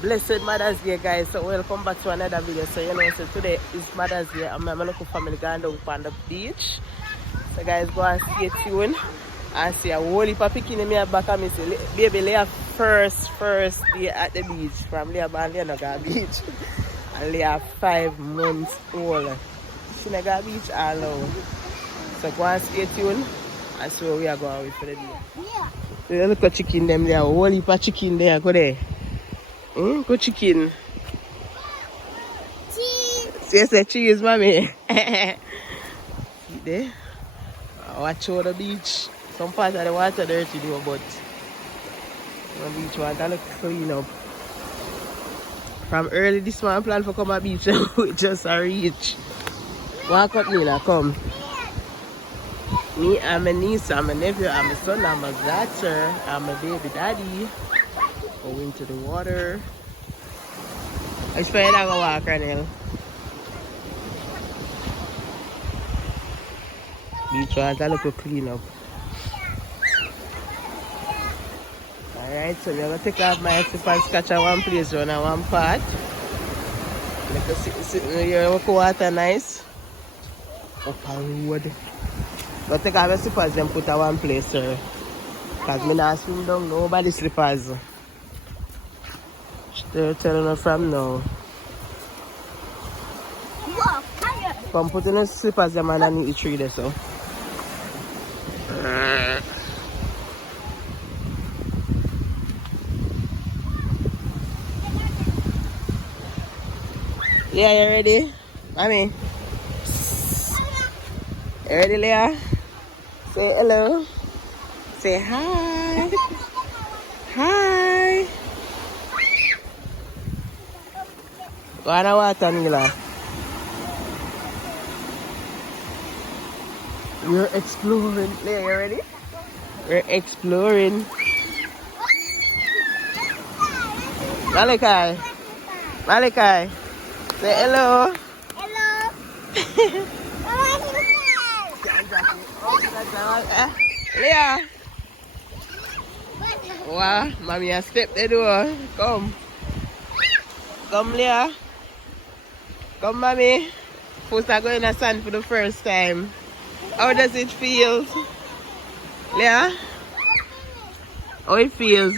Blessed Mother's Day, guys. So welcome back to another video. So so today is Mother's Day and my local family going down on the beach. So guys, go and stay tuned and see a whole heap of picking me back and me say baby Leah first day at the beach from Leah and Leah beach. And Leah 5 months old. She never beach alone. So go and stay tuned and see where we are going with for the day. Yeah. Look at chicken them there, a whole heap of chicken there, go there. Go chicken. Cheese. Yes, the cheese, mommy. See there? Watch out the beach. Some parts of the water dirty though, but the beach water look clean up. From early this morning, I plan for come to the beach. We just reach. Walk up, Nina, come. Me and my niece and my nephew and my son and my daughter and my baby daddy go into the water. I swear I go walk, Ranel. Beach water look clean up. Alright, so we're going to take off my slippers, catch at one place, run at one part. Let us sit in here, look water nice. Up a road. But take off my slippers and put at one place, sir. Because I not swim down nobody's slippers. They're telling her from now. Come put in the slippers them underneath the tree there, so. Yeah, you ready? Mommy? You ready, Leah? Say hello. Say hi. Hi. Go on the water, Nila. We're exploring. Leah, you ready? We're exploring. Malachi. Malachi. Say hello. Hello. Leah. Wow, mommy has stepped the door. Come. Come, Leah. Come, mommy. First I go in the sun for the first time. How does it feel? Leah? How it feels?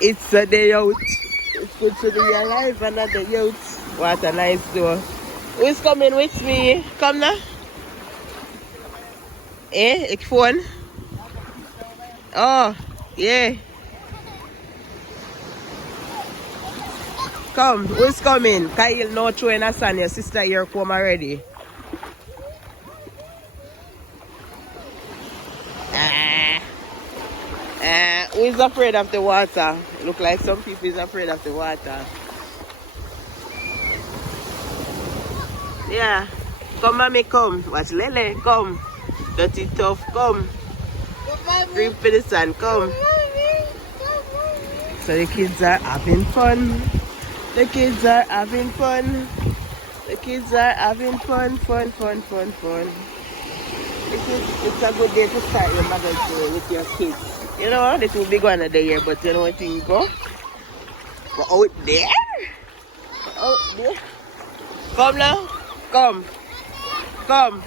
It's a day out. It's good to be alive and a day out. What a nice door. Who's coming with me? Come now. Eh? Ik phone? Oh, yeah. Come, who's coming? Kyle no throwing a son, your sister here come already. Who is afraid of the water? Look like some people is afraid of the water. Yeah. Come, mommy, come. Watch Lele, come. Dirty tough, come. Green for the sun, come. So the kids are having fun. The kids are having fun. The kids are having fun. It's a good day to start your Mother's Day with your kids. You know, the two big one of the year, but you know what thing go? Go out there. Out there. Come now. Come. Come.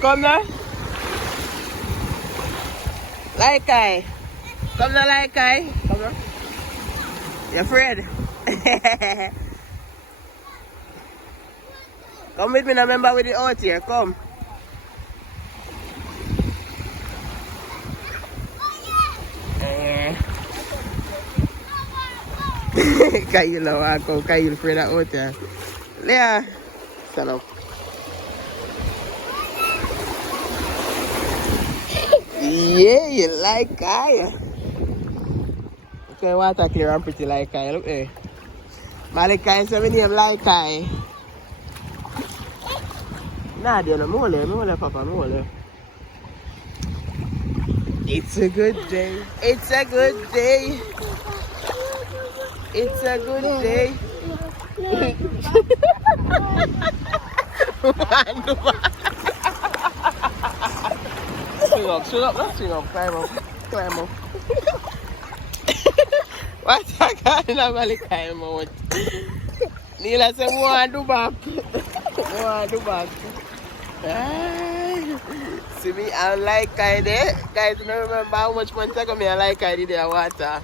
Come now. Like I. Come now, like I. Come now. You afraid? Come with me now, remember with the out here. Come. Kyle na ako. Kyle afraid of out here. Leah. Stand up. Yeah, you like Kyle. Okay, water clear and pretty like Kyle. Look there. Malachi said my name like Kyle. Nah, they're not mole, Papa, mole. It's a good day. It's a good day. It's a good day. Swing up, not swing up, climb up. What's that kind of valley climb out? Neela said, we want to do back. See me, I like I there. Guys, you don't remember how much months ago I like I did the water.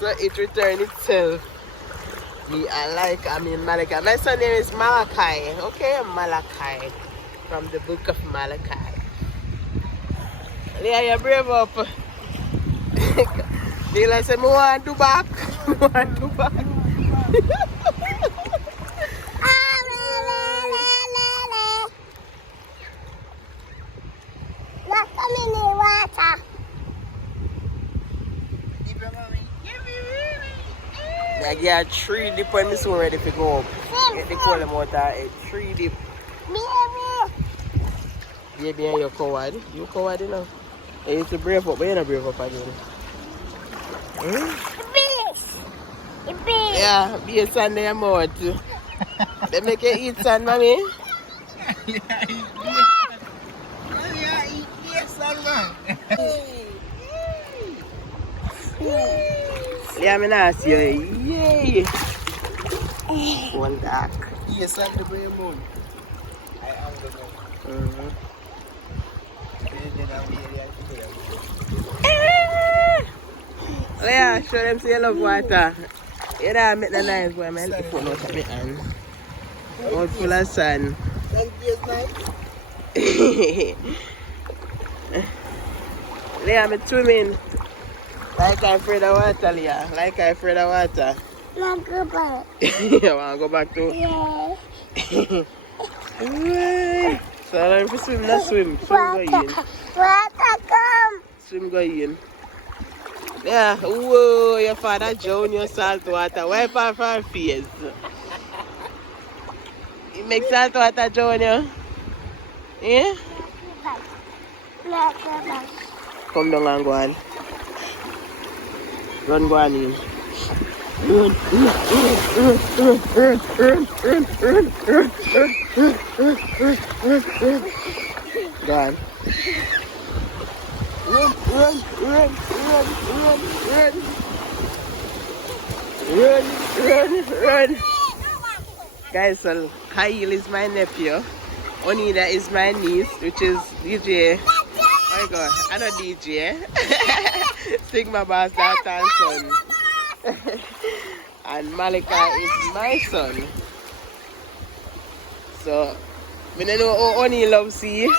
So it returned itself. I mean Malachi. My son name is Malachi. Okay, Malachi. From the book of Malachi. Leah, you brave up. Neela said, I want to do back. I get 3 dip when I'm ready to go up. Get the cold water, 3 dip. Baby, you're coward. You coward enough. You used to brave up, but you're not brave up again. Yeah, be a sand in your mouth. They make you eat sand, mommy? Yeah, eat sand, man. Yeah, I'm not see you. Yay! One dark. Yes, I'm the brain moon. I am the moon. Yeah, show them say you love water. You know, I make the nice boy, man. The phone out of my hand. Out full of sand. Leah, I'm swimming. Like I'm afraid of water, Leah. Like I'm afraid of water. Let's go back. You want to go back too? Yeah. So I'm going to swim, not swim. Swim go in. Water come. Swim go in. Yeah, whoa, your father drown your salt water. Wipe off our face. You make salt water drown you? Yeah? Let's go back. Come down and go on. Run, go on in. Run. Go on. Run. Guys, so Kyle is my nephew. Onida is my niece, which is DJ. Oh my god, I'm not DJ. Sigma Bass, daughter and son. And Malika is my son. So, I don't know how Oni loves sea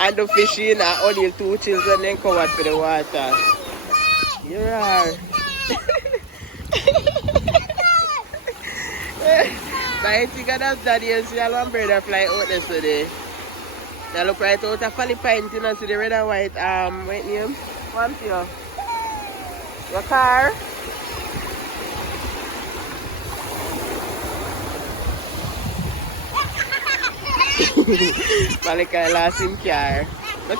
and the fishing and only 2 children then covered for the water. You are. But I think that's daddy and see a one bird that fly out yesterday. They look right out of Philippines, you know, see the red and white, what name? One for you. Your car. Malika lost him car. The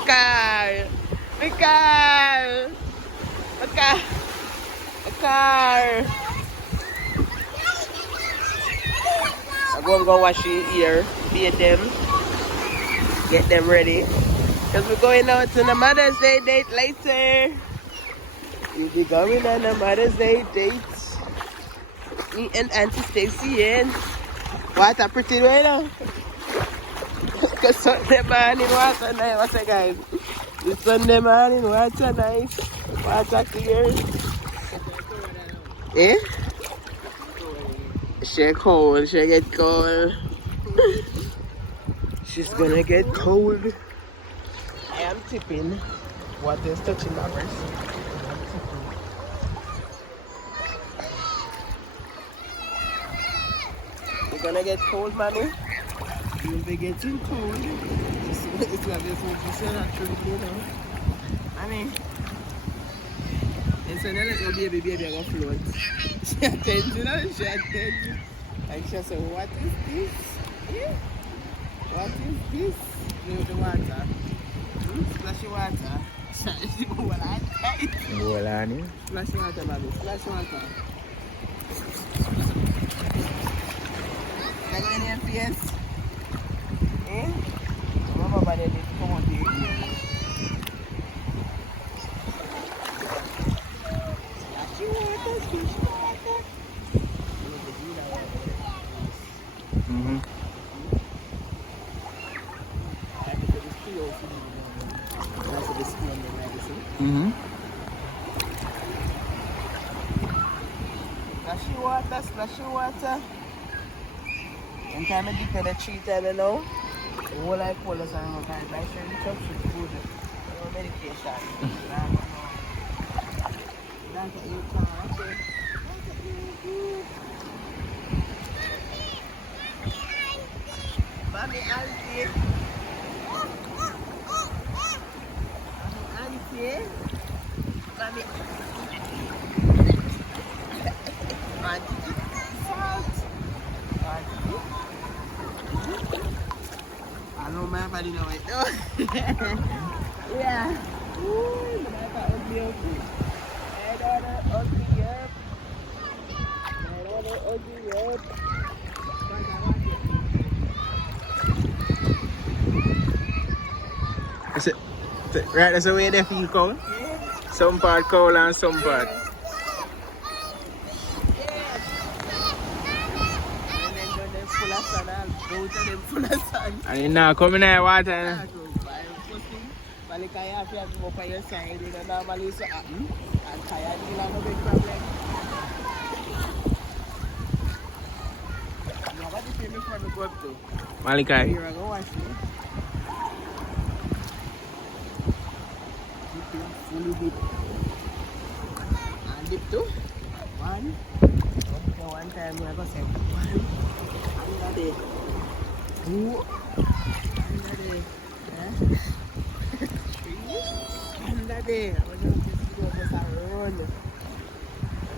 car. I'm going to go wash your ear, bathe them, get them ready. Because we're going out to the Mother's Day date later. We'll be going on a Mother's Day date. Me and Auntie Stacy and what a pretty way now. Because Sunday morning water nice. What's that, guys? The Sunday morning water nice. Water clear. Eh? She cold. She get cold. She's gonna get cold. I am tipping. Water is touching my breast. You're gonna get cold, mommy? You'll be getting cold. It's like this one, you see that tree, you know? Mommy. And so now little baby, I'm gonna float. She attends, you know? She attends. And she said, what is this? Yeah? What is this? The water. Splashy water. Splashy water, mommy. Splash water. Like in your face. Eh? Mama body need to come on here. Splashy water, splashy water. Mm-hmm. Mm-hmm. Splashy water, splashy water. And time I dip in the 3 times now. The whole life full of some kind. I should reach up to food. No medication. That's what you can actually. Mommy, auntie. Auntie. Mommy. Auntie. Salt. Auntie. I know my body know it though. Yeah. Ooh, but I got ugly ugly. I got an ugly up. I got an ugly up. Right, that's the way they feel cow. Some part cow and some part. And then when they're full of sun, I'll go to them full of sun. And you now come in here water. I go buy first thing. But like I have to go up on your side, you know, normally so happen. And tired, you'll have no big problem. Now, what do you think before we go up to? Malachi. Here I go wash me. Fully dip. And dip too. One. Okay, one time we are going to say one. Under there. Two. Under there. Three. Under there. I'm going to just go just around.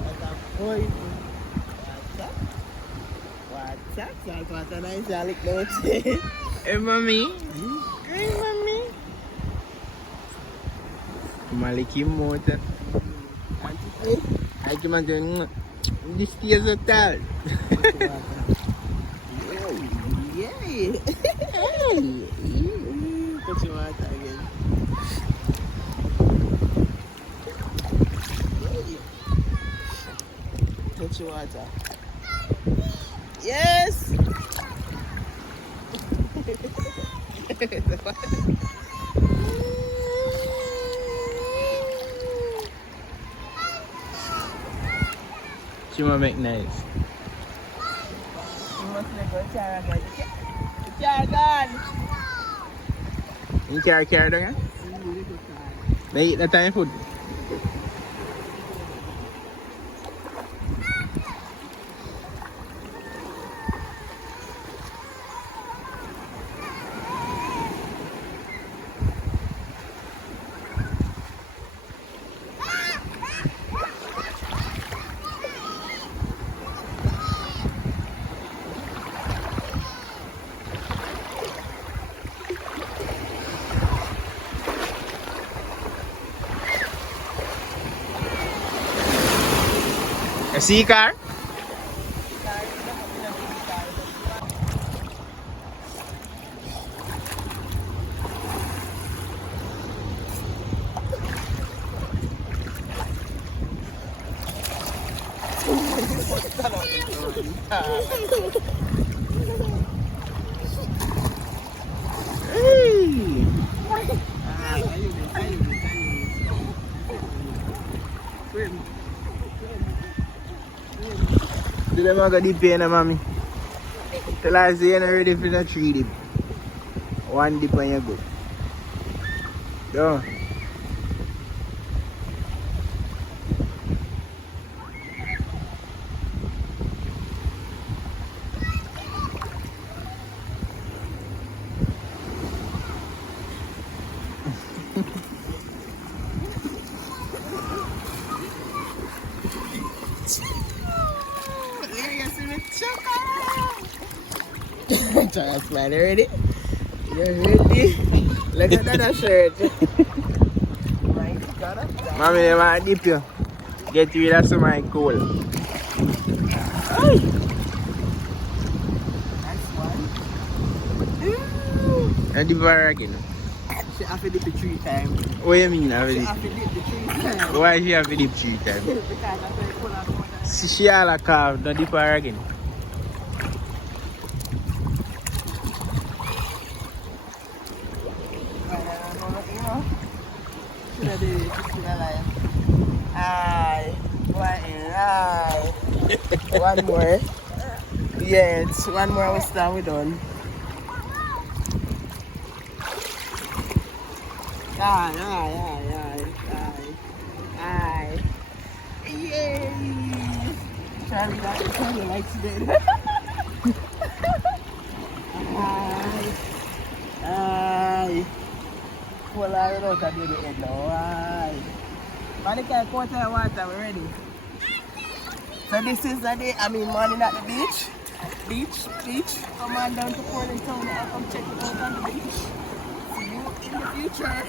Like a boy. What's that? Like what a nice garlic note. Hey, mommy. Hey, mommy. Maliki motor. Auntie, I come and go. This is a tal. yay! Put your water again. Put your water. Yes! She will make nice. You must let go Chara again. Chara gone! You carry down? They eat the time food. A sea car? Do them have got dip in there, mommy? Tell her say you're not ready for the 3 dip. 1 dip and you go. Go. Chara smile, you ready? You ready? Look at that shirt. My God. Mommy, you want to dip you? Get rid of some of my coal. And And dip her again. She have to dip it 3 times. What you mean have She to have dip? to dip the 3 times. Why she have to dip 3 times? Because that's very cool and water. See, she all a carve, don't dip her again. Should I do it? Should I lie? Aye. Aye. One more. Yes, one more we start, we done. Aye. Yay! Charlie likes it. Aye. Well, I don't know what I do the end now. Aye. Monica, quarter of water, we're ready. So this is the day, morning at the beach. Beach. Come on down to Portland Town and come check it out on the beach. See you in the future.